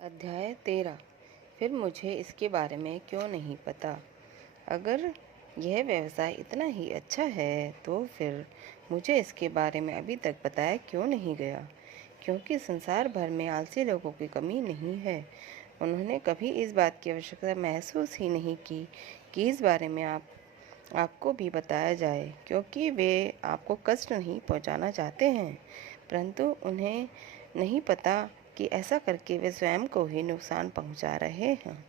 अध्याय 13। फिर मुझे इसके बारे में क्यों नहीं पता। अगर यह व्यवसाय इतना ही अच्छा है तो फिर मुझे इसके बारे में अभी तक बताया क्यों नहीं गया। क्योंकि संसार भर में आलसी लोगों की कमी नहीं है। उन्होंने कभी इस बात की आवश्यकता महसूस ही नहीं की कि इस बारे में आपको भी बताया जाए, क्योंकि वे आपको कष्ट नहीं पहुंचाना चाहते हैं, परंतु उन्हें नहीं पता कि ऐसा करके वे स्वयं को ही नुकसान पहुंचा रहे हैं।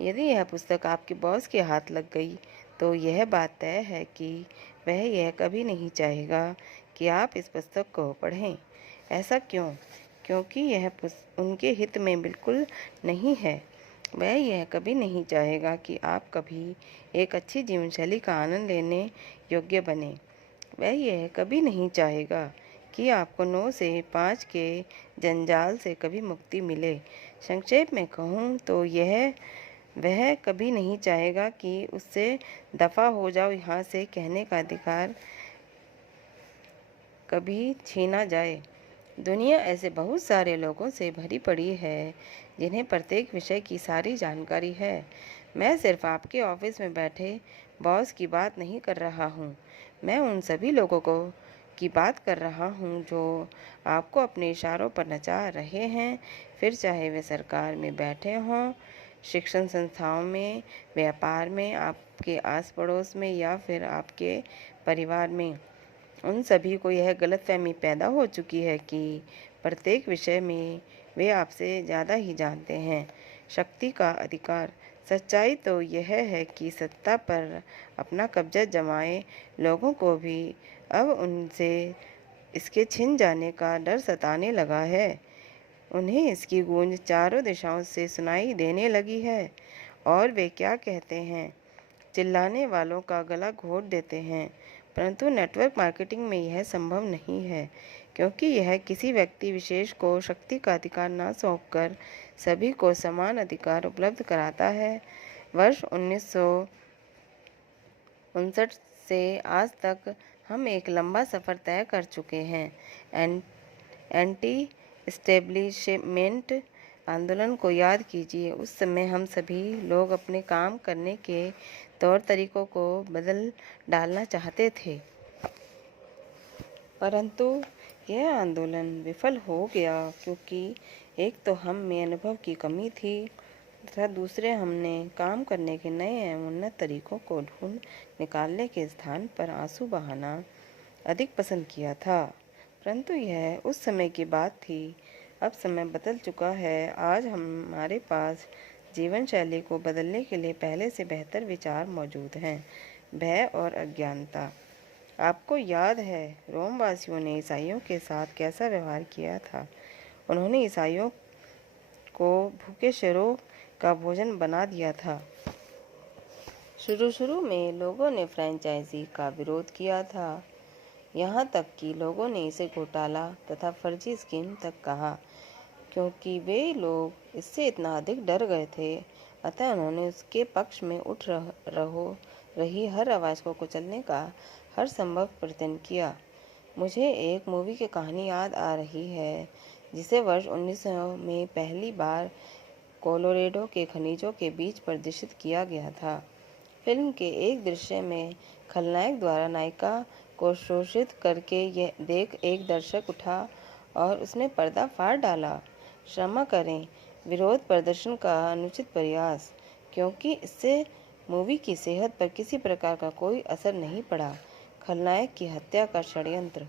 यदि यह पुस्तक आपके बॉस के हाथ लग गई तो यह बात तय है कि वह यह कभी नहीं चाहेगा कि आप इस पुस्तक को पढ़ें। ऐसा क्यों? क्योंकि यह उनके हित में बिल्कुल नहीं है। वह यह कभी नहीं चाहेगा कि आप कभी एक अच्छी जीवनशैली का आनंद लेने योग्य बने। वह यह कभी नहीं चाहेगा कि आपको 9 से 5 के जंजाल से कभी मुक्ति मिले। संक्षेप में कहूँ तो वह कभी नहीं चाहेगा कि उससे दफ़ा हो जाओ यहाँ से कहने का अधिकार कभी छीना जाए। दुनिया ऐसे बहुत सारे लोगों से भरी पड़ी है जिन्हें प्रत्येक विषय की सारी जानकारी है। मैं सिर्फ आपके ऑफिस में बैठे बॉस की बात नहीं कर रहा हूँ। मैं उन सभी लोगों की बात कर रहा हूँ जो आपको अपने इशारों पर नचा रहे हैं, फिर चाहे वे सरकार में बैठे हों, शिक्षण संस्थाओं में, व्यापार में, आपके आस पड़ोस में या फिर आपके परिवार में। उन सभी को यह गलतफहमी पैदा हो चुकी है कि प्रत्येक विषय में वे आपसे ज़्यादा ही जानते हैं। शक्ति का अधिकार। सच्चाई तो यह है कि सत्ता पर अपना कब्जा जमाए लोगों को भी अब उनसे इसके छिन जाने का डर सताने लगा है। उन्हें इसकी गूंज चारों दिशाओं से सुनाई देने लगी है और वे क्या कहते हैं, चिल्लाने वालों का गला घोट देते हैं। परंतु नेटवर्क मार्केटिंग में यह संभव नहीं है, क्योंकि यह किसी व्यक्ति विशेष को शक्ति का अधिकार न सौंपकर सभी को समान अधिकार उपलब्ध कराता है। वर्ष 1959 से आज तक हम एक लंबा सफ़र तय कर चुके हैं। एंटी एस्टेब्लिशमेंट आंदोलन को याद कीजिए। उस समय हम सभी लोग अपने काम करने के तौर तरीकों को बदल डालना चाहते थे, परंतु यह आंदोलन विफल हो गया, क्योंकि एक तो हम में अनुभव की कमी थी तथा दूसरे हमने काम करने के नए एवं उन्नत तरीकों को ढूंढ निकालने के स्थान पर आंसू बहाना अधिक पसंद किया था। परंतु यह उस समय की बात थी। अब समय बदल चुका है। आज हमारे पास जीवन शैली को बदलने के लिए पहले से बेहतर विचार मौजूद हैं। भय और अज्ञानता। आपको याद है रोमवासियों ने ईसाइयों के साथ कैसा व्यवहार किया था। उन्होंने ईसाइयों को भूखे शेरों का भोजन बना दिया था। शुरू में लोगों ने फ्रेंचाइजी का विरोध किया था, यहाँ तक कि लोगों ने इसे घोटाला तथा फर्जी स्कीम तक कहा, क्योंकि वे लोग इससे इतना अधिक डर गए थे। अतः उन्होंने उसके पक्ष में उठ रही हर आवाज़ को कुचलने का हर संभव प्रयत्न किया। मुझे एक मूवी की कहानी याद आ रही है जिसे वर्ष 1900 में पहली बार कोलोरेडो के खनिजों के बीच प्रदर्शित किया गया था। फिल्म के एक दृश्य में खलनायक द्वारा नायिका को शोषित करके यह देख एक दर्शक उठा और उसने पर्दा फाड़ डाला। क्षमा करें, विरोध प्रदर्शन का अनुचित प्रयास, क्योंकि इससे मूवी की सेहत पर किसी प्रकार का कोई असर नहीं पड़ा। खलनायक की हत्या का षड्यंत्र।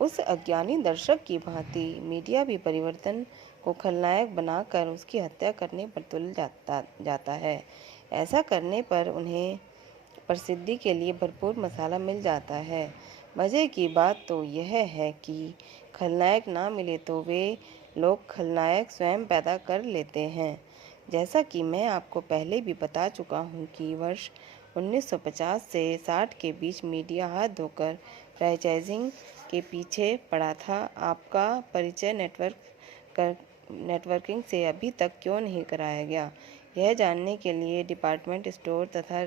उस अज्ञानी दर्शक की भांति मीडिया भी परिवर्तन को खलनायक बनाकर उसकी हत्या करने पर तुल जाता है। ऐसा करने पर उन्हें प्रसिद्धि के लिए भरपूर मसाला मिल जाता है। मज़े की बात तो यह है कि खलनायक ना मिले तो वे लोग खलनायक स्वयं पैदा कर लेते हैं। जैसा कि मैं आपको पहले भी बता चुका हूँ कि वर्ष 1950 से 60 के बीच मीडिया हाथ धोकर फ्रेंचाइजिंग के पीछे पड़ा था। आपका परिचय नेटवर्किंग से अभी तक क्यों नहीं कराया गया, यह जानने के लिए डिपार्टमेंट स्टोर तथा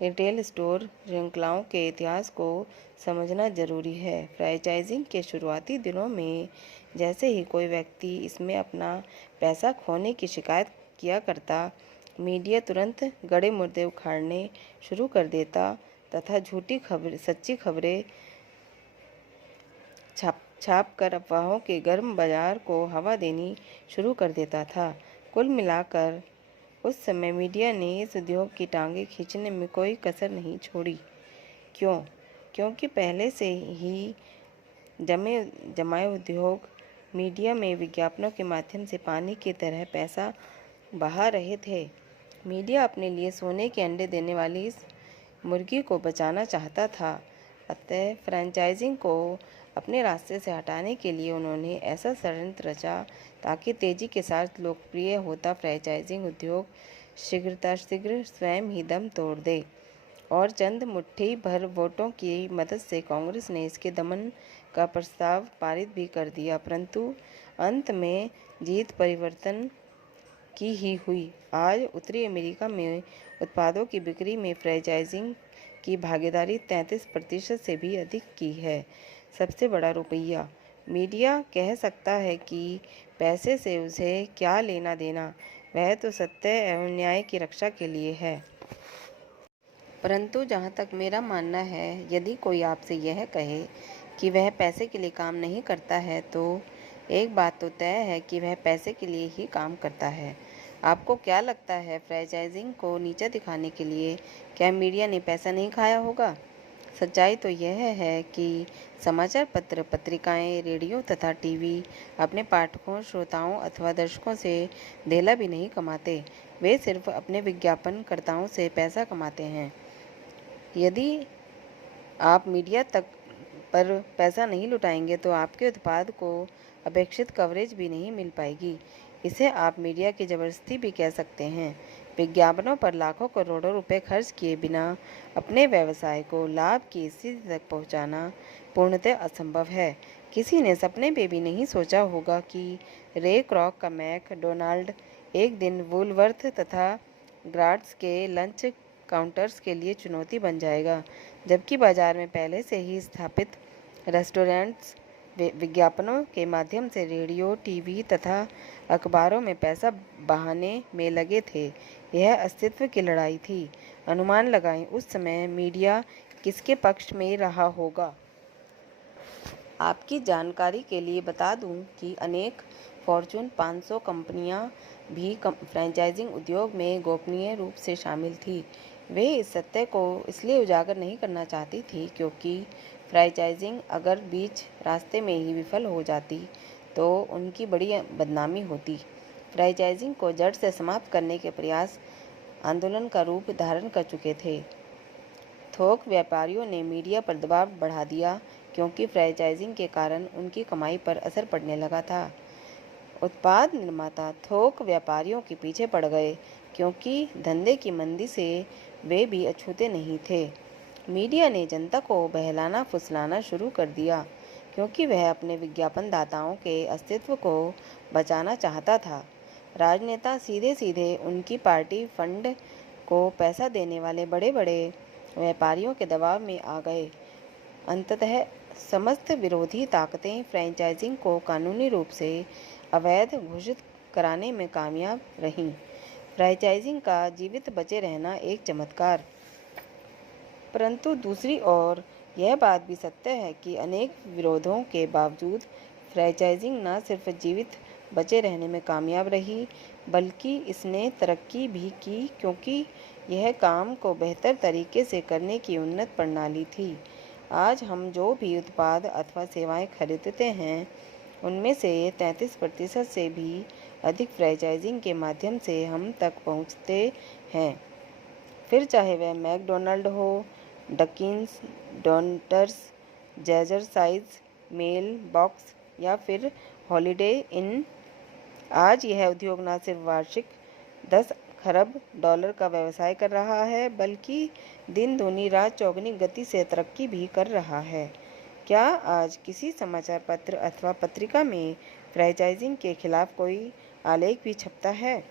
रिटेल स्टोर श्रृंखलाओं के इतिहास को समझना जरूरी है। फ्रेंचाइजिंग के शुरुआती दिनों में जैसे ही कोई व्यक्ति इसमें अपना पैसा खोने की शिकायत किया करता, मीडिया तुरंत गड़े मुर्दे उखाड़ने शुरू कर देता तथा झूठी खबर सच्ची खबरें छाप कर अफवाहों के गर्म बाजार को हवा देनी शुरू कर देता था। कुल मिलाकर उस समय मीडिया ने इस उद्योग की टांगें खींचने में कोई कसर नहीं छोड़ी। क्यों? क्योंकि पहले से ही जमाए उद्योग मीडिया में विज्ञापनों के माध्यम से पानी की तरह पैसा बहा रहे थे। मीडिया अपने लिए सोने के अंडे देने वाली इस मुर्गी को बचाना चाहता था। अतः फ्रेंचाइजिंग को अपने रास्ते से हटाने के लिए उन्होंने ऐसा षड्यंत्र रचा ताकि तेजी के साथ लोकप्रिय होता फ्रेंचाइजिंग उद्योग शीघ्र स्वयं ही दम तोड़ दे। और चंद मुट्ठी भर वोटों की मदद से कांग्रेस ने इसके दमन का प्रस्ताव पारित भी कर दिया, परंतु अंत में जीत परिवर्तन की ही हुई। आज उत्तरी अमेरिका में उत्पादों की बिक्री में फ्रेंचाइजिंग की भागीदारी 33% से भी अधिक की है। सबसे बड़ा रुपया। मीडिया कह सकता है कि पैसे से उसे क्या लेना देना, वह तो सत्य एवं न्याय की रक्षा के लिए है। परंतु जहाँ तक मेरा मानना है, यदि कोई आपसे यह कहे कि वह पैसे के लिए काम नहीं करता है, तो एक बात तो तय है कि वह पैसे के लिए ही काम करता है। आपको क्या लगता है, फ्रेंचाइजिंग को नीचा दिखाने के लिए क्या मीडिया ने पैसा नहीं खाया होगा? सच्चाई तो यह है कि समाचार पत्र, पत्रिकाएं, रेडियो तथा टीवी अपने पाठकों, श्रोताओं अथवा दर्शकों से धेला भी नहीं कमाते। वे सिर्फ अपने विज्ञापनकर्ताओं से पैसा कमाते हैं। यदि आप मीडिया तक पर पैसा नहीं लुटाएंगे तो आपके उत्पाद को अपेक्षित कवरेज भी नहीं मिल पाएगी। इसे आप मीडिया की ज़बरदस्ती भी कह सकते हैं। विज्ञापनों पर लाखों करोड़ों रुपए खर्च किए बिना अपने व्यवसाय को लाभ की स्थिति तक पहुंचाना पूर्णतः असंभव है। किसी ने सपने में भी नहीं सोचा होगा कि रे क्रॉक का मैकडोनाल्ड एक दिन वुलवर्थ तथा ग्राड्स के लंच काउंटर्स के लिए चुनौती बन जाएगा, जबकि बाजार में पहले से ही स्थापित रेस्टोरेंट्स विज्ञापनों के माध्यम से रेडियो, टीवी तथा अखबारों में पैसा बहाने में लगे थे। यह अस्तित्व की लड़ाई थी। अनुमान लगाएं उस समय मीडिया किसके पक्ष में रहा होगा। आपकी जानकारी के लिए बता दूं कि अनेक फॉर्च्यून 500 कंपनियां भी फ्रेंचाइजिंग उद्योग में गोपनीय रूप से शामिल थी। वे इस सत्य को इसलिए उजागर नहीं करना चाहती थी क्योंकि फ्रेंचाइजिंग अगर बीच रास्ते में ही विफल हो जाती तो उनकी बड़ी बदनामी होती। फ्रेंचाइजिंग को जड़ से समाप्त करने के प्रयास आंदोलन का रूप धारण कर चुके थे। थोक व्यापारियों ने मीडिया पर दबाव बढ़ा दिया क्योंकि फ्रेंचाइजिंग के कारण उनकी कमाई पर असर पड़ने लगा था। उत्पाद निर्माता थोक व्यापारियों के पीछे पड़ गए क्योंकि धंधे की मंदी से वे भी अछूते नहीं थे। मीडिया ने जनता को बहलाना फुसलाना शुरू कर दिया क्योंकि वह अपने विज्ञापनदाताओं के अस्तित्व को बचाना चाहता था। राजनेता सीधे सीधे उनकी पार्टी फंड को पैसा देने वाले बड़े बड़े व्यापारियों के दबाव में आ गए। अंततः समस्त विरोधी ताकतें फ्रेंचाइजिंग को कानूनी रूप से अवैध घोषित कराने में कामयाब रहीं। फ्रेंचाइजिंग का जीवित बचे रहना एक चमत्कार। परंतु दूसरी ओर यह बात भी सत्य है कि अनेक विरोधों के बावजूद फ्रेंचाइजिंग न सिर्फ जीवित बचे रहने में कामयाब रही, बल्कि इसने तरक्की भी की क्योंकि यह काम को बेहतर तरीके से करने की उन्नत प्रणाली थी। आज हम जो भी उत्पाद अथवा सेवाएं खरीदते हैं, उनमें से 33% से भी अधिक फ्रेंचाइजिंग के माध्यम से हम तक पहुंचते हैं। फिर चाहे वह मैकडोनाल्ड हो, डकिंस, डोनट्स, जेजरसाइज, मेल बॉक्स या फिर हॉलिडे इन। आज यह उद्योग न सिर्फ वार्षिक 10 खरब डॉलर का व्यवसाय कर रहा है, बल्कि दिन दूनी रात चौगुनी गति से तरक्की भी कर रहा है। क्या आज किसी समाचार पत्र अथवा पत्रिका में फ्रेंचाइजिंग के खिलाफ कोई आलेख भी छपता है?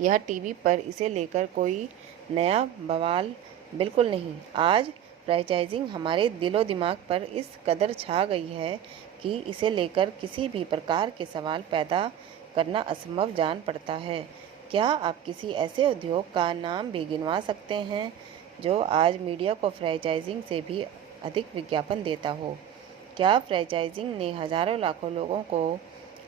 यह टीवी पर इसे लेकर कोई नया बवाल बिल्कुल नहीं। आज फ्रेंचाइजिंग हमारे दिलो दिमाग पर इस कदर छा गई है कि इसे लेकर किसी भी प्रकार के सवाल पैदा करना असंभव जान पड़ता है। क्या आप किसी ऐसे उद्योग का नाम भी गिनवा सकते हैं जो आज मीडिया को फ्रेंचाइजिंग से भी अधिक विज्ञापन देता हो? क्या फ्रेंचाइजिंग ने हजारों लाखों लोगों को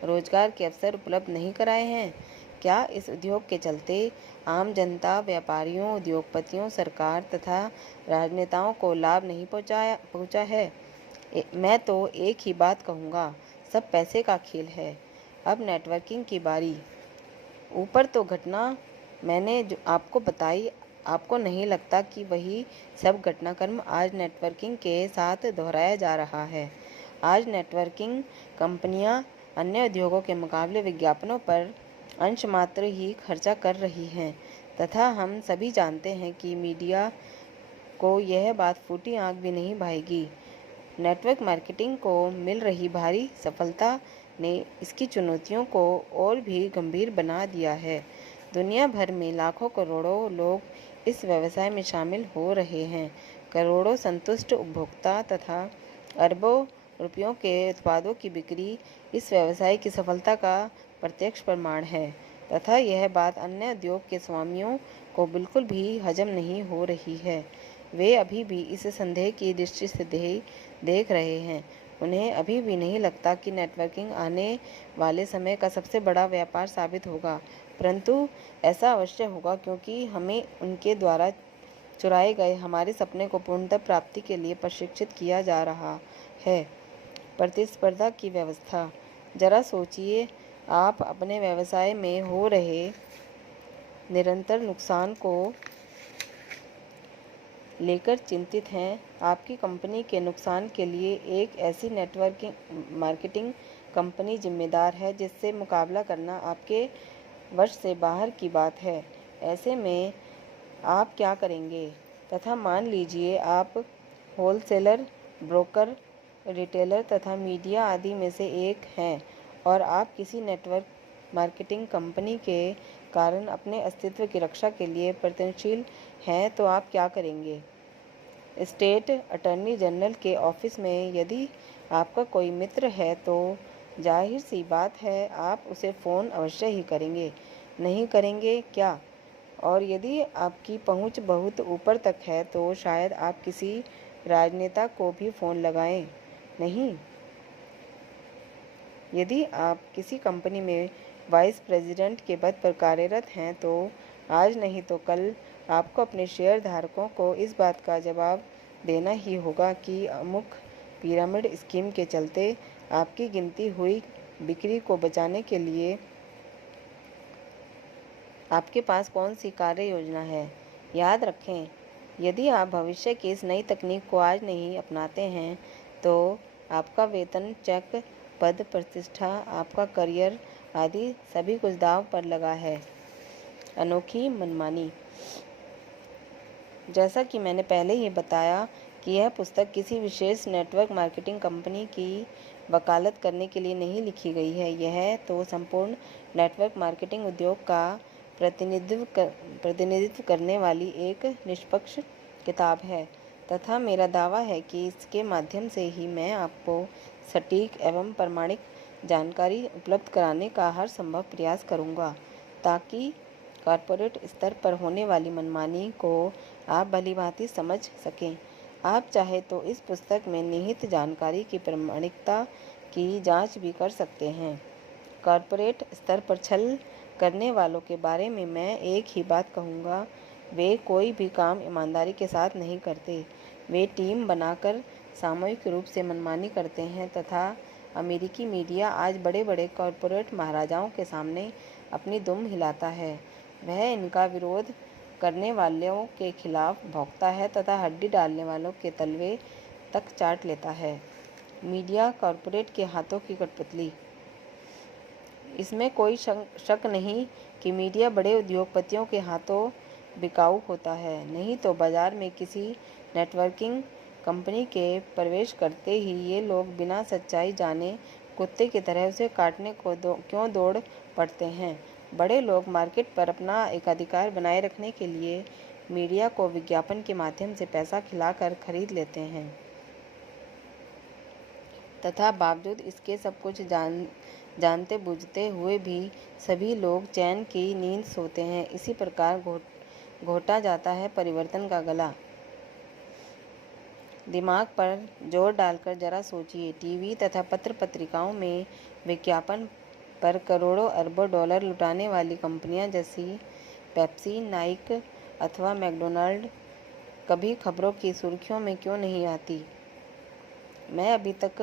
रोजगार के अवसर उपलब्ध नहीं कराए हैं? क्या इस उद्योग के चलते आम जनता, व्यापारियों, उद्योगपतियों, सरकार तथा राजनेताओं को लाभ नहीं पहुंचा है? मैं तो एक ही बात कहूँगा, सब पैसे का खेल है। अब नेटवर्किंग की बारी। ऊपर तो घटना मैंने जो आपको बताई, आपको नहीं लगता कि वही सब घटनाक्रम आज नेटवर्किंग के साथ दोहराया जा रहा है? आज नेटवर्किंग कंपनियां अन्य उद्योगों के मुकाबले विज्ञापनों पर अंश मात्र ही खर्चा कर रही हैं तथा हम सभी जानते हैं कि मीडिया को यह बात फूटी आंख भी नहीं भाएगी। नेटवर्क मार्केटिंग को मिल रही भारी सफलता ने इसकी चुनौतियों को और भी गंभीर बना दिया है। दुनिया भर में लाखों करोड़ों लोग इस व्यवसाय में शामिल हो रहे हैं। करोड़ों संतुष्ट उपभोक्ता तथा अरबों रुपयों के उत्पादों की बिक्री इस व्यवसाय की सफलता का प्रत्यक्ष प्रमाण है तथा यह बात अन्य उद्योग के स्वामियों को बिल्कुल भी हजम नहीं हो रही है। वे अभी भी इस संदेह की दृष्टि से देख रहे हैं। उन्हें अभी भी नहीं लगता कि नेटवर्किंग आने वाले समय का सबसे बड़ा व्यापार साबित होगा, परंतु ऐसा अवश्य होगा क्योंकि हमें उनके द्वारा चुराए गए हमारे सपने को पूर्णतः प्राप्ति के लिए प्रशिक्षित किया जा रहा है। प्रतिस्पर्धा की व्यवस्था। जरा सोचिए, आप अपने व्यवसाय में हो रहे निरंतर नुकसान को लेकर चिंतित हैं। आपकी कंपनी के नुकसान के लिए एक ऐसी नेटवर्किंग मार्केटिंग कंपनी जिम्मेदार है जिससे मुकाबला करना आपके वश से बाहर की बात है। ऐसे में आप क्या करेंगे? तथा मान लीजिए आप होलसेलर, ब्रोकर, रिटेलर तथा मीडिया आदि में से एक हैं और आप किसी नेटवर्क मार्केटिंग कंपनी के कारण अपने अस्तित्व की रक्षा के लिए प्रयत्नशील हैं, तो आप क्या करेंगे? स्टेट अटॉर्नी जनरल के ऑफिस में यदि आपका कोई मित्र है तो जाहिर सी बात है आप उसे फ़ोन अवश्य ही करेंगे, नहीं करेंगे क्या? और यदि आपकी पहुंच बहुत ऊपर तक है तो शायद आप किसी राजनेता को भी फ़ोन लगाएं, नहीं? यदि आप किसी कंपनी में वाइस प्रेसिडेंट के पद पर कार्यरत हैं तो आज नहीं तो कल आपको अपने शेयर धारकों को इस बात का जवाब देना ही होगा कि अमुक पिरामिड स्कीम के चलते आपकी गिनती हुई बिक्री को बचाने के लिए आपके पास कौन सी कार्य योजना है। याद रखें, यदि आप भविष्य की इस नई तकनीक को आज नहीं अपनाते हैं तो आपका वेतन, चेक, पद प्रतिष्ठा, आपका करियर आदि सभी कुछ दांव पर लगा है। अनोखी मनमानी। जैसा कि मैंने पहले ही बताया कि यह पुस्तक किसी विशेष नेटवर्क मार्केटिंग कंपनी की वकालत करने के लिए नहीं लिखी गई है। यह तो संपूर्ण नेटवर्क मार्केटिंग उद्योग का प्रतिनिधित्व करने वाली एक निष्पक्ष किताब है तथा मेरा दावा है कि इसके माध्यम से ही मैं आपको सटीक एवं प्रामाणिक जानकारी उपलब्ध कराने का हर संभव प्रयास करूंगा ताकि कॉर्पोरेट स्तर पर होने वाली मनमानी को आप भलीभांति समझ सकें। आप चाहे तो इस पुस्तक में निहित जानकारी की प्रामाणिकता की जांच भी कर सकते हैं। कॉर्पोरेट स्तर पर छल करने वालों के बारे में मैं एक ही बात कहूँगा, वे कोई भी काम ईमानदारी के साथ नहीं करते। वे टीम बनाकर सामूहिक रूप से मनमानी करते हैं तथा अमेरिकी मीडिया आज बड़े बड़े कॉर्पोरेट महाराजाओं के सामने अपनी दुम हिलाता है। वह इनका विरोध करने वालों के खिलाफ भौंकता है तथा हड्डी डालने वालों के तलवे तक चाट लेता है। मीडिया कॉर्पोरेट के हाथों की कठपुतली। इसमें कोई शक नहीं कि मीडिया बड़े उद्योगपतियों के हाथों बिकाऊ होता है। नहीं तो बाजार में किसी नेटवर्किंग कंपनी के प्रवेश करते ही ये लोग बिना सच्चाई जाने कुत्ते की तरह उसे काटने को क्यों दौड़ पड़ते हैं। बड़े लोग मार्केट पर अपना एकाधिकार बनाए रखने के लिए मीडिया को विज्ञापन के माध्यम से पैसा खिलाकर खरीद लेते हैं तथा बावजूद इसके सब कुछ जानते बूझते हुए भी सभी लोग चैन की नींद सोते हैं। इसी प्रकार घोटा जाता है परिवर्तन का गला। दिमाग पर जोर डालकर जरा सोचिए, टीवी तथा पत्र पत्रिकाओं में विज्ञापन पर करोड़ों अरबों डॉलर लुटाने वाली कंपनियां जैसी पेप्सी, नाइक अथवा मैकडोनाल्ड कभी खबरों की सुर्खियों में क्यों नहीं आती? मैं अभी तक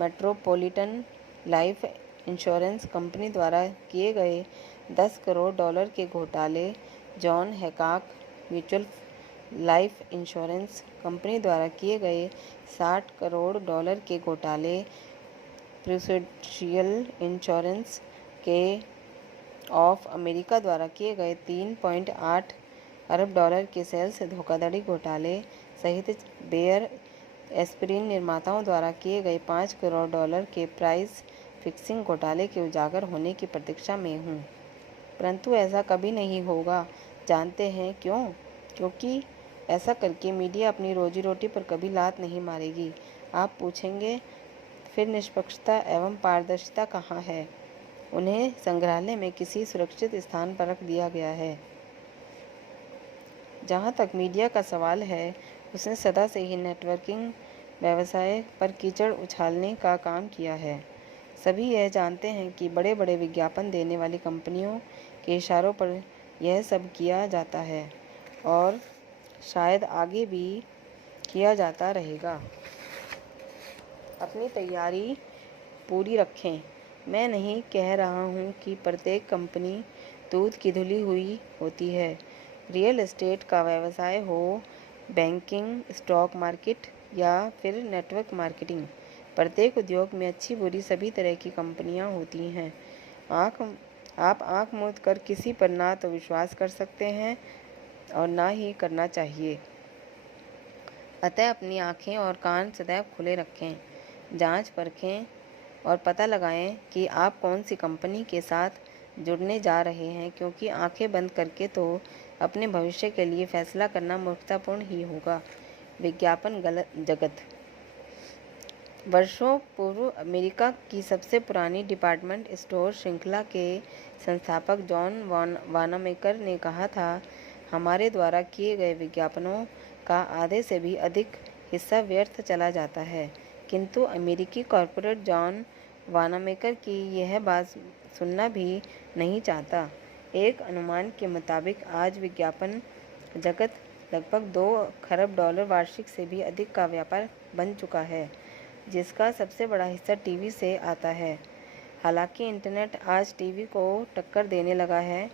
मेट्रोपॉलिटन लाइफ इंश्योरेंस कंपनी द्वारा किए गए 10 करोड़ डॉलर के घोटाले, John Hancock mutual life insurance company द्वारा किए गए 60 करोड़ डॉलर के घोटाले, प्रूडेंशियल इंश्योरेंस के ऑफ अमेरिका द्वारा किए गए 3.8 अरब डॉलर के सेल्स धोखाधड़ी घोटाले सहित बेयर एस्पिरिन निर्माताओं द्वारा किए गए 5 करोड़ डॉलर के प्राइस फिक्सिंग घोटाले के उजागर होने की प्रतीक्षा में हूँ। परंतु ऐसा कभी नहीं होगा। जानते हैं क्यों? क्योंकि ऐसा करके मीडिया अपनी रोजी रोटी पर कभी लात नहीं मारेगी। आप पूछेंगे, फिर निष्पक्षता एवं पारदर्शिता कहाँ है? उन्हें संग्रहालय में किसी सुरक्षित स्थान पर रख दिया गया है। जहाँ तक मीडिया का सवाल है, उसने सदा से ही नेटवर्किंग व्यवसाय पर कीचड़ उछालने का काम किया है। सभी यह जानते हैं कि बड़े बड़े विज्ञापन देने वाली कंपनियों के इशारों पर यह सब किया जाता है और शायद आगे भी किया जाता रहेगा। अपनी तैयारी पूरी रखें। मैं नहीं कह रहा हूँ कि प्रत्येक कंपनी दूध की धुली हुई होती है। रियल एस्टेट का व्यवसाय हो, बैंकिंग, स्टॉक मार्केट या फिर नेटवर्क मार्केटिंग, प्रत्येक उद्योग में अच्छी बुरी सभी तरह की कंपनियां होती हैं। आप आँख मूंद कर किसी पर ना तो विश्वास कर सकते हैं और ना ही करना चाहिए। अतः अपनी आँखें और कान सदैव खुले रखें, जांच परखें और पता लगाएं कि आप कौन सी कंपनी के साथ जुड़ने जा रहे हैं, क्योंकि आंखें बंद करके तो अपने भविष्य के लिए फैसला करना मूर्खतापूर्ण ही होगा। विज्ञापन जगत। वर्षों पूर्व अमेरिका की सबसे पुरानी डिपार्टमेंट स्टोर श्रृंखला के संस्थापक जॉन वानामेकर ने कहा था, हमारे द्वारा किए गए विज्ञापनों का आधे से भी अधिक हिस्सा व्यर्थ चला जाता है। किंतु अमेरिकी कॉरपोरेट जॉन वानामेकर की यह बात सुनना भी नहीं चाहता। एक अनुमान के मुताबिक आज विज्ञापन जगत लगभग 2 खरब डॉलर वार्षिक से भी अधिक का व्यापार बन चुका है, जिसका सबसे बड़ा हिस्सा टीवी से आता है। हालांकि इंटरनेट आज टीवी को टक्कर देने लगा है।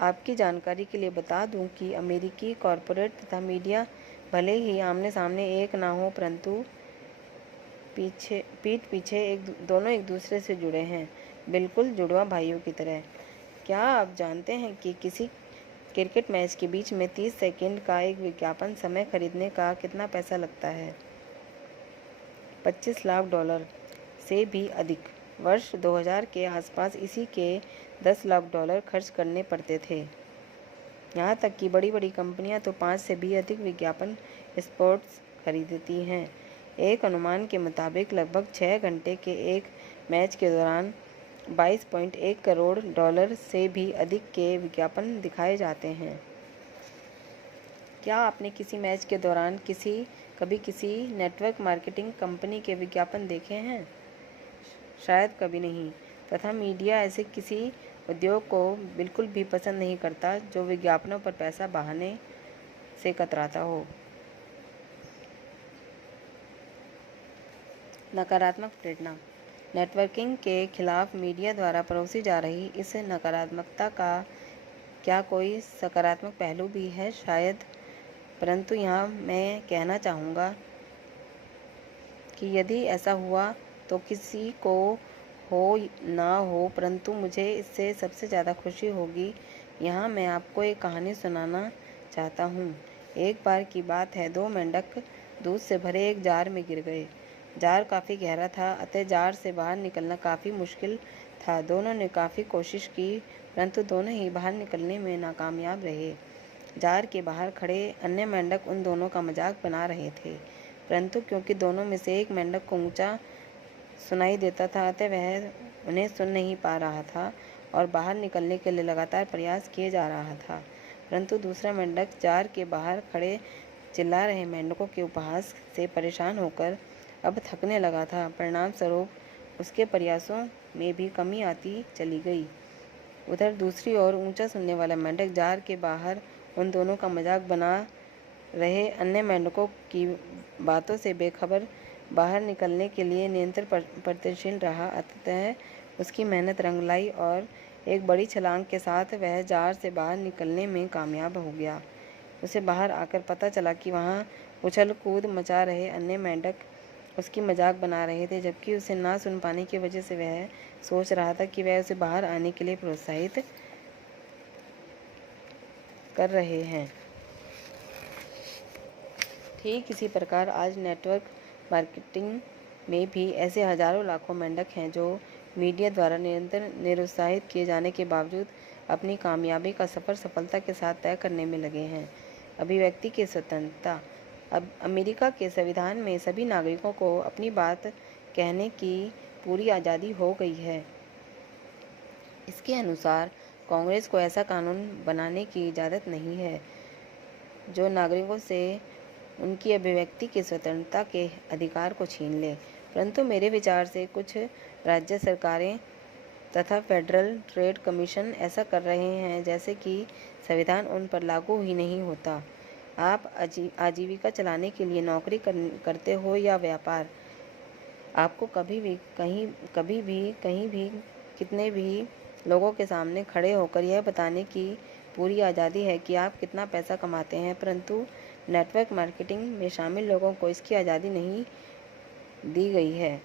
आपकी जानकारी के लिए बता दूं कि अमेरिकी कॉरपोरेट तथा मीडिया भले ही आमने सामने एक ना हो, परंतु पीठ पीछे दोनों एक दूसरे से जुड़े हैं, बिल्कुल जुड़वा भाइयों की तरह। क्या आप जानते हैं कि किसी क्रिकेट मैच के बीच में 30 सेकंड का एक विज्ञापन समय खरीदने का कितना पैसा लगता है? 25 लाख डॉलर से भी अधिक। वर्ष 2000 के आसपास इसी के 10 लाख डॉलर खर्च करने पड़ते थे। यहाँ तक कि बड़ी बड़ी कंपनियाँ तो 5 से भी अधिक विज्ञापन स्पॉट्स खरीदती हैं। एक अनुमान के मुताबिक लगभग 6 घंटे के एक मैच के दौरान 22.1 करोड़ डॉलर से भी अधिक के विज्ञापन दिखाए जाते हैं। क्या आपने किसी मैच के दौरान कभी किसी नेटवर्क मार्केटिंग कंपनी के विज्ञापन देखे हैं? शायद कभी नहीं। तथा मीडिया ऐसे किसी उद्योग को बिल्कुल भी पसंद नहीं करता जो विज्ञापनों पर पैसा बहाने से कतराता हो। नकारात्मक प्रेरणा। नेटवर्किंग के खिलाफ मीडिया द्वारा परोसी जा रही इस नकारात्मकता का क्या कोई सकारात्मक पहलू भी है? शायद, परंतु यहाँ मैं कहना चाहूँगा कि यदि ऐसा हुआ तो किसी को हो ना हो, परंतु मुझे इससे सबसे ज़्यादा खुशी होगी। यहाँ मैं आपको एक कहानी सुनाना चाहता हूँ। एक बार की बात है, 2 मेंढक दूध से भरे एक जार में गिर गए। जार काफ़ी गहरा था, अतः जार से बाहर निकलना काफ़ी मुश्किल था। दोनों ने काफ़ी कोशिश की, परंतु दोनों ही बाहर निकलने में नाकामयाब रहे। जार के बाहर खड़े अन्य मेंढक उन दोनों का मजाक बना रहे थे। परंतु क्योंकि दोनों में से एक मेंढक को ऊंचा सुनाई देता था, अतः वह उन्हें सुन नहीं पा रहा था और बाहर निकलने के लिए लगातार प्रयास किए जा रहा था। परंतु दूसरा मेंढक जार के बाहर खड़े चिल्ला रहे मेंढकों के उपहास से परेशान होकर अब थकने लगा था। परिणाम स्वरूप उसके प्रयासों में भी कमी आती चली गई। उधर दूसरी ओर ऊंचा सुनने वाला मेंढक जार के बाहर उन दोनों का मजाक बना रहे अन्य मेंढकों की बातों से बेखबर बाहर निकलने के लिए निरंतर प्रयत्नशील रहा। अतः उसकी मेहनत रंग लाई और एक बड़ी छलांग के साथ वह जार से बाहर निकलने में कामयाब हो गया। उसे बाहर आकर पता चला कि वहाँ उछल कूद मचा रहे अन्य मेंढक उसकी मजाक बना रहे थे, जबकि उसे ना सुन पाने की वजह से वह सोच रहा था कि वह उसे बाहर आने के लिए प्रोत्साहित कर रहे हैं। ठीक इसी प्रकार आज नेटवर्क मार्केटिंग में भी ऐसे हजारों लाखों मेंढक हैं जो मीडिया द्वारा निरंतर निरुत्साहित किए जाने के बावजूद अपनी कामयाबी का सफ़र सफलता के साथ तय करने में लगे हैं। अभिव्यक्ति की स्वतंत्रता। अब अमेरिका के संविधान में सभी नागरिकों को अपनी बात कहने की पूरी आज़ादी हो गई है। इसके अनुसार कांग्रेस को ऐसा कानून बनाने की इजाज़त नहीं है जो नागरिकों से उनकी अभिव्यक्ति की स्वतंत्रता के अधिकार को छीन ले। परंतु मेरे विचार से कुछ राज्य सरकारें तथा फेडरल ट्रेड कमीशन ऐसा कर रहे हैं जैसे कि संविधान उन पर लागू ही नहीं होता। आप आजीविका चलाने के लिए नौकरी करते हो या व्यापार, आपको कभी भी कहीं भी कितने भी लोगों के सामने खड़े होकर यह बताने की पूरी आज़ादी है कि आप कितना पैसा कमाते हैं। परंतु नेटवर्क मार्केटिंग में शामिल लोगों को इसकी आज़ादी नहीं दी गई है।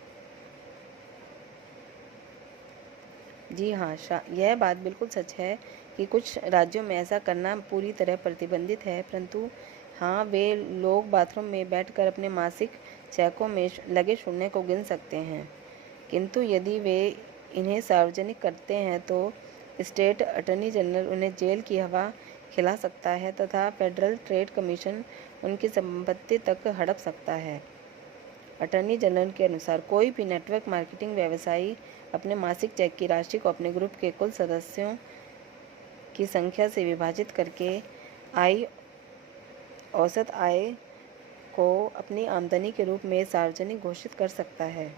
जी हाँ, यह बात बिल्कुल सच है कि कुछ राज्यों में ऐसा करना पूरी तरह प्रतिबंधित है, परंतु हाँ, वे लोग बाथरूम में बैठकर अपने मासिक चेकों में लगे शून्य को गिन सकते हैं, किंतु यदि वे इन्हें सार्वजनिक करते हैं तो स्टेट अटॉर्नी जनरल उन्हें जेल की हवा खिला सकता है तथा फेडरल ट्रेड कमीशन उनकी संपत्ति तक हड़प सकता है। अटॉर्नी जनरल के अनुसार कोई भी नेटवर्क मार्केटिंग व्यवसायी अपने मासिक चेक की राशि को अपने ग्रुप के कुल सदस्यों की संख्या से विभाजित करके औसत आय को अपनी आमदनी के रूप में सार्वजनिक घोषित कर सकता है।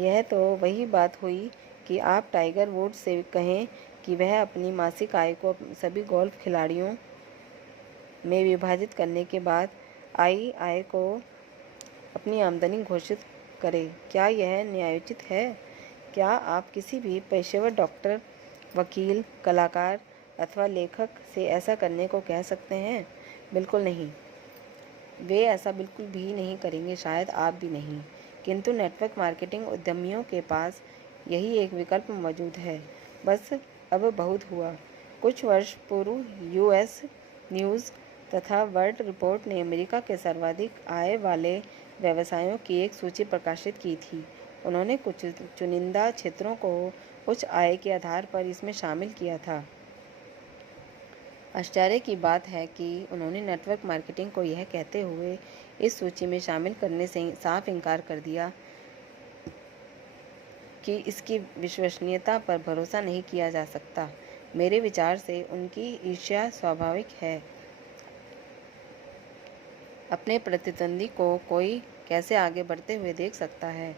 यह तो वही बात हुई कि आप टाइगर वुड्स से कहें कि वह अपनी मासिक आय को सभी गोल्फ खिलाड़ियों में विभाजित करने के बाद आय को अपनी आमदनी घोषित करे। क्या यह न्यायोचित है? क्या आप किसी भी पेशेवर डॉक्टर, वकील, कलाकार अथवा लेखक से ऐसा करने को कह सकते हैं? बिल्कुल नहीं। वे ऐसा बिल्कुल भी नहीं करेंगे, शायद आप भी नहीं। किंतु नेटवर्क मार्केटिंग उद्यमियों के पास यही एक विकल्प मौजूद है। बस अब बहुत हुआ। कुछ वर्ष पूर्व यूएस न्यूज़ तथा वर्ल्ड रिपोर्ट ने अमेरिका के सर्वाधिक आय वाले व्यवसायों की एक सूची प्रकाशित की थी। उन्होंने कुछ चुनिंदा क्षेत्रों को उच्च आय के आधार पर इसमें शामिल किया था। आश्चर्य की बात है कि उन्होंने नेटवर्क मार्केटिंग को यह कहते हुए इस सूची में शामिल करने से साफ इनकार कर दिया कि इसकी विश्वसनीयता पर भरोसा नहीं किया जा सकता। मेरे विचार से उनकी ईर्ष्या स्वाभाविक है। अपने प्रतिद्वंदी को कोई कैसे आगे बढ़ते हुए देख सकता है?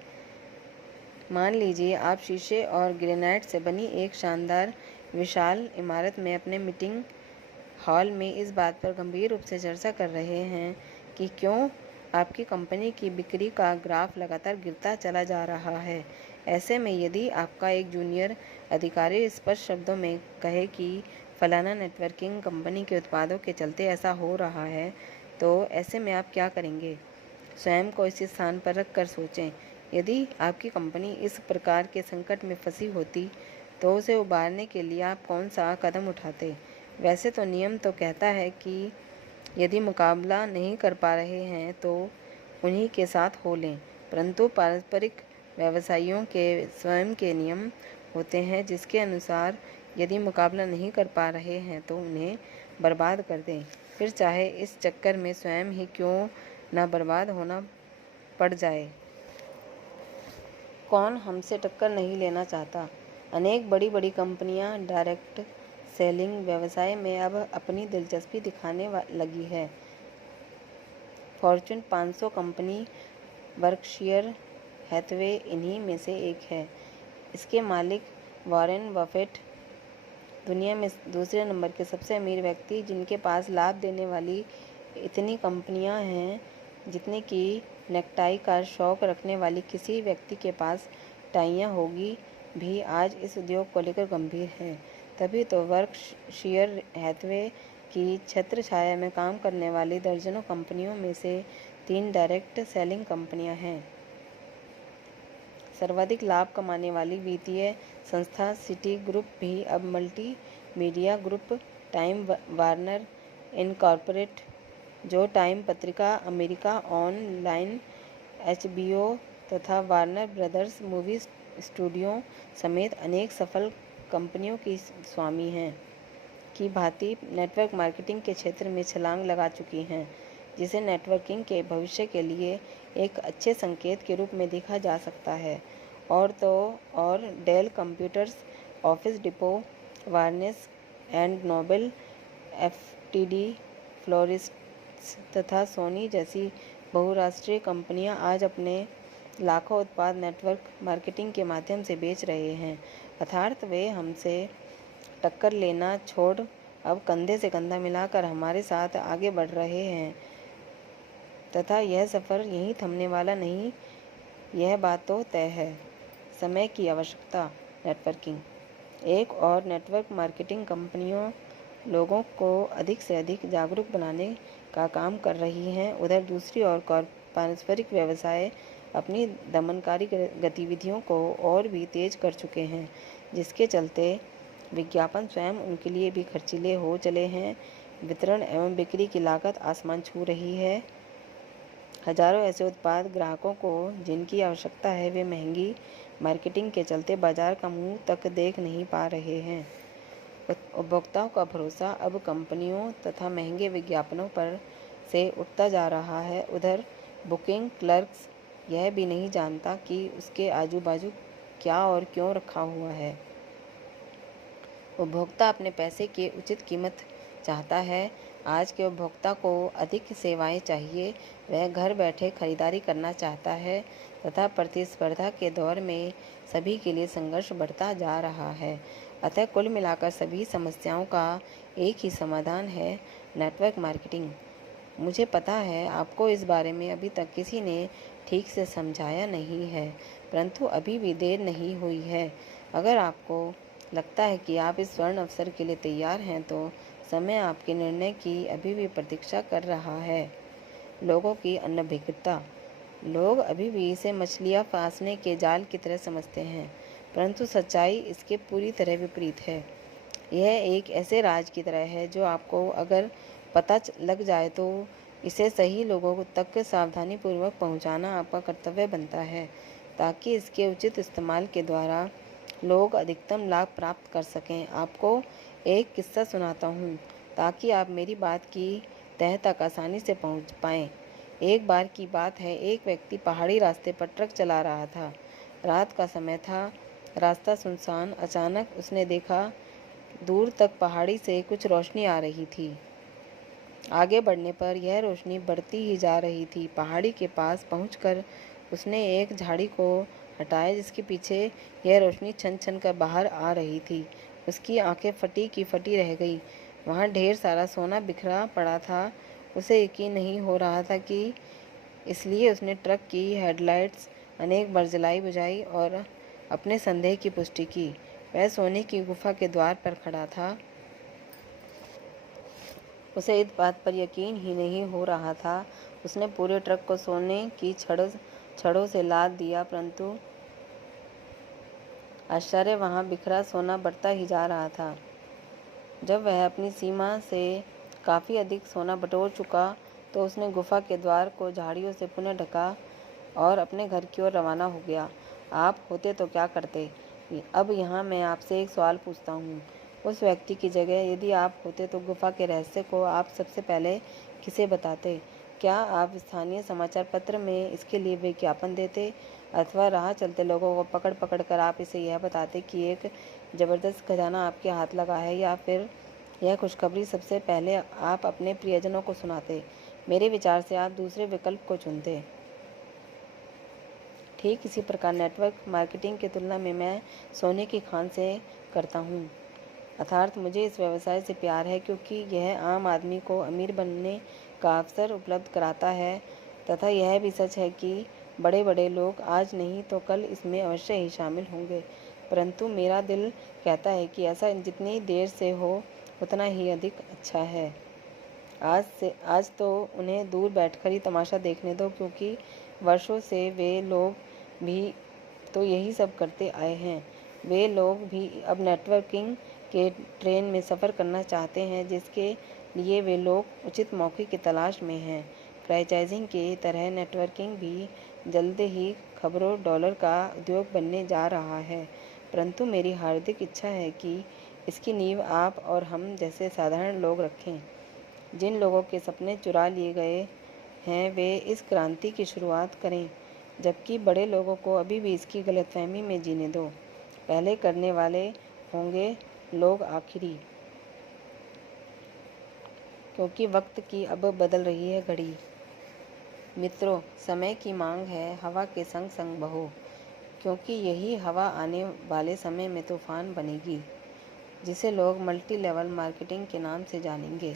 मान लीजिए आप शीशे और ग्रेनाइट से बनी एक शानदार विशाल इमारत में अपने मीटिंग हॉल में इस बात पर गंभीर रूप से चर्चा कर रहे हैं कि क्यों आपकी कंपनी की बिक्री का ग्राफ लगातार गिरता चला जा रहा है। ऐसे में यदि आपका एक जूनियर अधिकारी स्पष्ट शब्दों में कहे कि फलाना नेटवर्किंग कंपनी के उत्पादों के चलते ऐसा हो रहा है, तो ऐसे में आप क्या करेंगे? स्वयं को इस स्थान पर रख कर सोचें। यदि आपकी कंपनी इस प्रकार के संकट में फंसी होती तो उसे उबारने के लिए आप कौन सा कदम उठाते? वैसे तो नियम तो कहता है कि यदि मुकाबला नहीं कर पा रहे हैं तो उन्हीं के साथ हो लें, परंतु पारंपरिक व्यवसायियों के स्वयं के नियम होते हैं जिसके अनुसार यदि मुकाबला नहीं कर पा रहे हैं तो उन्हें बर्बाद कर दें, फिर चाहे इस चक्कर में स्वयं ही क्यों ना बर्बाद होना पड़ जाए। कौन हमसे टक्कर नहीं लेना चाहता। अनेक बड़ी बड़ी कंपनियां डायरेक्ट सेलिंग व्यवसाय में अब अपनी दिलचस्पी दिखाने लगी है। फॉर्च्यून 500 कंपनी बर्कशायर हैथवे इन्हीं में से एक है। इसके मालिक वॉरेन बफेट दुनिया में दूसरे नंबर के सबसे अमीर व्यक्ति, जिनके पास लाभ देने वाली इतनी कंपनियां हैं जितने कि नेकटाई का शौक रखने वाली किसी व्यक्ति के पास टाइयां होगी, भी आज इस उद्योग को लेकर गंभीर हैं। तभी तो बर्कशायर हैथवे की छत्र छाया में काम करने वाली दर्जनों कंपनियों में से 3 डायरेक्ट सेलिंग कंपनियां हैं। सर्वाधिक लाभ कमाने वाली वित्तीय संस्था सिटी ग्रुप भी अब multi media group time Warner incorporate, जो टाइम पत्रिका, अमेरिका ऑनलाइन, HBO तथा वार्नर ब्रदर्स मूवी स्टूडियो समेत अनेक सफल कंपनियों की स्वामी हैं, की भांति नेटवर्क मार्केटिंग के क्षेत्र में छलांग लगा चुकी हैं, जिसे नेटवर्किंग के भविष्य के लिए एक अच्छे संकेत के रूप में देखा जा सकता है। और तो और Dell computers, Office Depot, Barnes and Noble, FTD, florists तथा सोनी जैसी बहुराष्ट्रीय कंपनियां आज अपने लाखों उत्पाद नेटवर्क मार्केटिंग के माध्यम से बेच रहे हैं। अर्थात वे हमसे टक्कर लेना छोड़ अब कंधे से कंधा मिलाकर हमारे साथ आगे बढ़ रहे हैं तथा यह सफ़र यहीं थमने वाला नहीं, यह बात तो तय है। समय की आवश्यकता। नेटवर्किंग एक और नेटवर्क मार्केटिंग कंपनियों लोगों को अधिक से अधिक जागरूक बनाने का काम कर रही हैं। उधर दूसरी ओर पारस्परिक व्यवसाय अपनी दमनकारी गतिविधियों को और भी तेज कर चुके हैं, जिसके चलते विज्ञापन स्वयं उनके लिए भी खर्चीले हो चले हैं। वितरण एवं बिक्री की लागत आसमान छू रही है। हजारों ऐसे उत्पाद ग्राहकों को जिनकी आवश्यकता है, वे महंगी मार्केटिंग के चलते बाजार का मुंह तक देख नहीं पा रहे हैं। उपभोक्ताओं का भरोसा अब कंपनियों तथा महंगे विज्ञापनों पर से उठता जा रहा है। उधर बुकिंग क्लर्क्स यह भी नहीं जानता कि उसके आजू बाजू क्या और क्यों रखा हुआ है। उपभोक्ता अपने पैसे की उचित कीमत चाहता है। आज के उपभोक्ता को अधिक सेवाएं चाहिए। वह घर बैठे खरीदारी करना चाहता है तथा प्रतिस्पर्धा के दौर में सभी के लिए संघर्ष बढ़ता जा रहा है। अतः कुल मिलाकर सभी समस्याओं का एक ही समाधान है, नेटवर्क मार्केटिंग। मुझे पता है आपको इस बारे में अभी तक किसी ने ठीक से समझाया नहीं है, परंतु अभी भी देर नहीं हुई है। अगर आपको लगता है कि आप इस स्वर्ण अवसर के लिए तैयार हैं, तो समय आपके निर्णय की अभी भी प्रतीक्षा कर रहा है। लोगों की अनभिज्ञता। लोग अभी भी इसे मछलियाँ फांसने के जाल की तरह समझते हैं, परंतु सच्चाई इसके पूरी तरह विपरीत है। यह एक ऐसे राज की तरह है जो आपको अगर पता लग जाए तो इसे सही लोगों तक सावधानीपूर्वक पहुंचाना आपका कर्तव्य बनता है, ताकि इसके उचित इस्तेमाल के द्वारा लोग अधिकतम लाभ प्राप्त कर सकें। आपको एक किस्सा सुनाता हूँ ताकि आप मेरी बात की तह तक आसानी से पहुँच पाएँ। एक बार की बात है, एक व्यक्ति पहाड़ी रास्ते पर ट्रक चला रहा था। रात का समय था, रास्ता सुनसान। अचानक उसने देखा दूर तक पहाड़ी से कुछ रोशनी आ रही थी। आगे बढ़ने पर यह रोशनी बढ़ती ही जा रही थी। पहाड़ी के पास पहुंचकर उसने एक झाड़ी को हटाया, जिसके पीछे यह रोशनी छन छन कर बाहर आ रही थी। उसकी आंखें फटी की फटी रह गई। वहाँ ढेर सारा सोना बिखरा पड़ा था। उसे यकीन नहीं हो रहा था कि इसलिए उसने ट्रक की हेडलाइट्स अनेक बार जलाई बुझाई और अपने संदेह की पुष्टि की। वह सोने की गुफा के द्वार पर खड़ा था। उसे इस बात पर यकीन ही नहीं हो रहा था। उसने पूरे ट्रक को सोने की छड़ों से लाद दिया, परंतु आश्चर्य, वहाँ बिखरा सोना बढ़ता ही जा रहा था। जब वह अपनी सीमा से काफ़ी अधिक सोना बटोर चुका तो उसने गुफा के द्वार को झाड़ियों से पुनः ढका और अपने घर की ओर रवाना हो गया। आप होते तो क्या करते? अब यहाँ मैं आपसे एक सवाल पूछता हूँ। उस व्यक्ति की जगह यदि आप होते तो गुफा के रहस्य को आप सबसे पहले किसे बताते? क्या आप स्थानीय समाचार पत्र में इसके लिए विज्ञापन देते, अथवा राह चलते लोगों को पकड़ पकड़ कर आप इसे यह बताते कि एक ज़बरदस्त खजाना आपके हाथ लगा है, या फिर यह खुशखबरी सबसे पहले आप अपने प्रियजनों को सुनाते? मेरे विचार से आप दूसरे विकल्प को चुनते। ठीक इसी प्रकार नेटवर्क मार्केटिंग की तुलना में मैं सोने की खान से करता हूँ। अर्थात मुझे इस व्यवसाय से प्यार है क्योंकि यह आम आदमी को अमीर बनने का अवसर उपलब्ध कराता है, तथा यह भी सच है कि बड़े बड़े लोग आज नहीं तो कल इसमें अवश्य ही शामिल होंगे। परंतु मेरा दिल कहता है कि ऐसा जितनी देर से हो उतना ही अधिक अच्छा है। आज तो उन्हें दूर बैठकर ही तमाशा देखने दो, क्योंकि वर्षों से वे लोग भी तो यही सब करते आए हैं। वे लोग भी अब नेटवर्किंग के ट्रेन में सफ़र करना चाहते हैं, जिसके लिए वे लोग उचित मौके की तलाश में हैं। फ्रेंचाइजिंग की तरह नेटवर्किंग भी जल्द ही खबरों डॉलर का उद्योग बनने जा रहा है, परंतु मेरी हार्दिक इच्छा है कि इसकी नींव आप और हम जैसे साधारण लोग रखें। जिन लोगों के सपने चुरा लिए गए हैं वे इस क्रांति की शुरुआत करें, जबकि बड़े लोगों को अभी भी इसकी गलतफहमी में जीने दो। पहले करने वाले होंगे लोग आखिरी, क्योंकि वक्त की अब बदल रही है घड़ी। मित्रों, समय की मांग है हवा के संग संग बहो, क्योंकि यही हवा आने वाले समय में तूफान बनेगी, जिसे लोग मल्टी लेवल मार्केटिंग के नाम से जानेंगे।